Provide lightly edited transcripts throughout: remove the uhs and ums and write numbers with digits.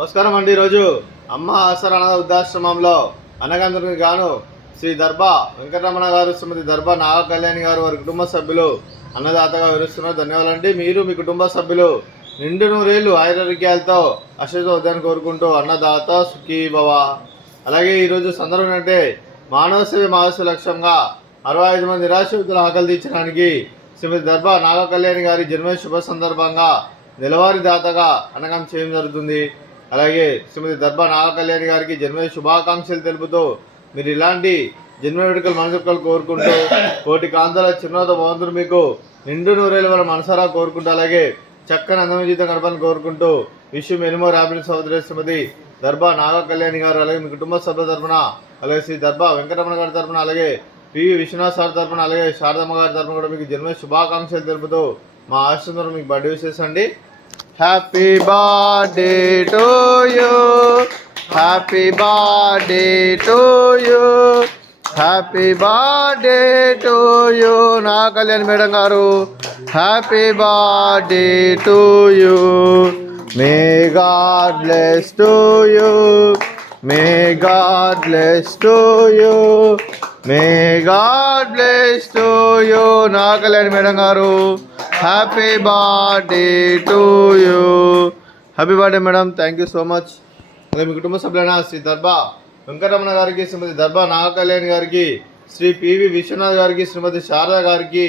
నమస్కారం అండి. ఈరోజు అమ్మ ఆసరా అనాథ వృద్ధాశ్రమంలో అన్నగారికి గాను శ్రీ దర్బా వెంకటరమణ గారు, శ్రీమతి దర్బా నాగ కళ్యాణి గారు, వారి కుటుంబ సభ్యులు అన్నదాతగా వివరిస్తున్నారు. ధన్యవాదాలండి. మీరు మీ కుటుంబ సభ్యులు నిండు నూరేళ్లు ఆయురారోగ్యాలతో అశోదాన్ని కోరుకుంటూ అన్నదాత సుఖీ భవ. అలాగే ఈరోజు సందర్భం అంటే మానవ సేవ మానవ లక్ష్యంగా 65 మంది నిరాశ్రితుల ఆకలి తీర్చడానికి శ్రీమతి దర్బా నాగ కళ్యాణి గారి జన్మ శుభ సందర్భంగా నెలవారీ దాతగా అన్నదానం చేయడం జరుగుతుంది. అలాగే శ్రీమతి దర్బా నాగ కళ్యాణి గారికి జన్మ శుభాకాంక్షలు తెలుపుతూ మీరు ఇలాంటి జన్మ వేడుకలు మనసుకలు కోరుకుంటూ కోటి కాంతాల చిరునవ్వుతో భగవంతుడు మీకు నిండు నూరేళ్ళు మన మనసారా కోరుకుంటూ అలాగే చక్కని అందమైన జీవితం గడపని కోరుకుంటూ విషయం ఎనిమో రాబిన సోదరి శ్రీమతి దర్బా నాగ కళ్యాణి గారు, అలాగే మీ కుటుంబ సభ్యుల తరఫున, అలాగే శ్రీ దర్బా వెంకటరమణ గారి తరఫున, అలాగే పివి విశ్వనాథ్ సార్ తరఫున, అలాగే శారదమ్మ గారి తరఫున కూడా మీకు జన్మ శుభాకాంక్షలు తెలుపుతూ మా ఆశీస్సులతో మీకు బర్త్డే విషెస్ అండి. Happy birthday to you, happy birthday to you, happy birthday to you నా కళ్యాణ్ మేడం గారు. Happy birthday to you. May God bless to you, may God bless to you, may God bless to you నా Kalyan madam గారు. Happy birthday to you. Happy birthday madam. Thank you so much. అలాగే మీ కుటుంబ సభ్యులైన శ్రీ దర్బా వెంకటరమణ గారికి, శ్రీమతి దర్బా నాగ కళ్యాణి గారికి, Shri PV Vishwanath గారికి, శ్రీమతి శారద గారికి,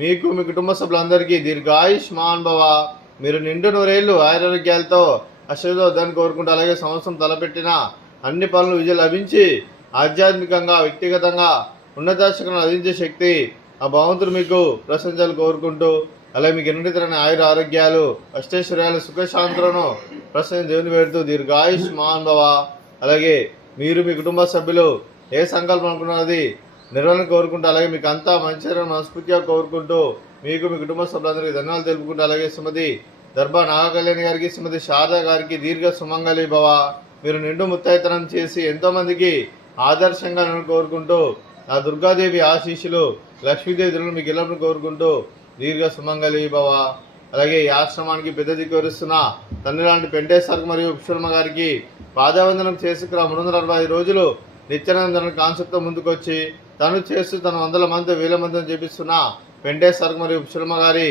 మీకు మీ కుటుంబ సభ్యులందరికీ దీర్ఘాయుష్మాన్ భవ. మీరు నిండు నూరేళ్లు ఆయురారోగ్యాలతో అశోదాన్ని కోరుకుంటూ అలాగే సంవత్సరం తలపెట్టిన అన్ని పనులు విజయం లభించి ఆధ్యాత్మికంగా వ్యక్తిగతంగా ఉన్నతాశక్తులను అందించే శక్తి ఆ భగవంతుడు మీకు ప్రశంసలు కోరుకుంటూ అలాగే మీకు ఎన్నటి తరని ఆరోగ్యాలు అష్టైశ్వర్యాలు సుఖశాంతులను ప్రశ్న దేవుని పెడుతూ దీర్ఘాయుష్మాన్ భవ. అలాగే మీరు మీ కుటుంబ సభ్యులు ఏ సంకల్పం అనుకున్నది నిర్వహణ కోరుకుంటూ అలాగే మీకు అంతా మంచి మనస్ఫూర్తిగా కోరుకుంటూ మీకు మీ కుటుంబ సభ్యులందరికీ ధన్యవాదాలు తెలుపుకుంటూ అలాగే శ్రీమతి దర్బా నాగ కళ్యాణి గారికి, శ్రీమతి శారద గారికి దీర్ఘ సుమంగళి భవ. మీరు నిండు ముత్తైతనం చేసి ఎంతోమందికి ఆదర్శంగా నేను కోరుకుంటూ ఆ దుర్గాదేవి ఆశీస్సులు లక్ష్మీదేవి దిగులు మీకు ఎల్లప్పుడూ కోరుకుంటూ దీర్ఘ సుమంగళి భవ. అలాగే ఈ ఆశ్రమానికి పెద్ద దిక్కు వరుస్తున్న తండ్రి లాంటి పెంటేశ్వర్ మరియు విశ్వమ్మ గారికి పాదవందనం చేసుకున్న 365 రోజులు నిత్యానందన కాన్సెప్ట్తో ముందుకొచ్చి తను చేస్తూ తన 100 మంది 1000 మందిని చేపిస్తున్న పెంటేశ్వర్ మరియు విశ్వమ్మ గారి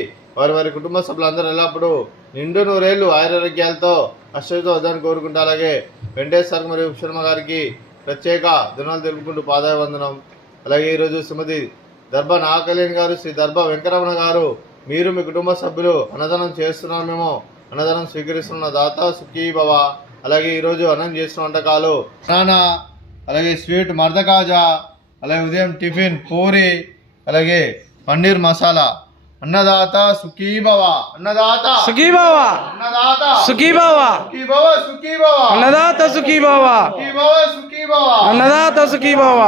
వారి కుటుంబ సభ్యులందరూ ఎల్లప్పుడూ నిండు నూరేళ్లు ఆయురారోగ్యాలతో అశోదాన్ని కోరుకుంటూ అలాగే వెంకటేశ్వర మరియు విశ్వమ్మ గారికి ప్రత్యేక ధన్యవాదాలు తెలుపుకుంటూ పాదాభివందనం. అలాగే ఈరోజు శ్రీమతి దర్బా నాగ కళ్యాణి గారు, శ్రీ దర్బా వెంకటరమణ గారు, మీరు మీ కుటుంబ సభ్యులు అన్నదానం చేస్తున్నాం, మేము అన్నదానం స్వీకరిస్తున్న దాత సుఖీ భవ. అలాగే ఈరోజు అన్నం చేస్తున్న వంటకాలు నానా, అలాగే స్వీట్ మర్దకాజా, అలాగే ఉదయం టిఫిన్ పూరి, అలాగే పన్నీర్ మసాలా. అన్నదాత సుఖీ భవ, అన్నదాత సుఖీ భవ, అన్నదాత సుఖీ భవ, సుఖీ భవ, సుఖీ భవ, అన్నదాత సుఖీ భవ, సుఖీ భవ, సుఖీ భవ, అన్నదాత సుఖీ భవ.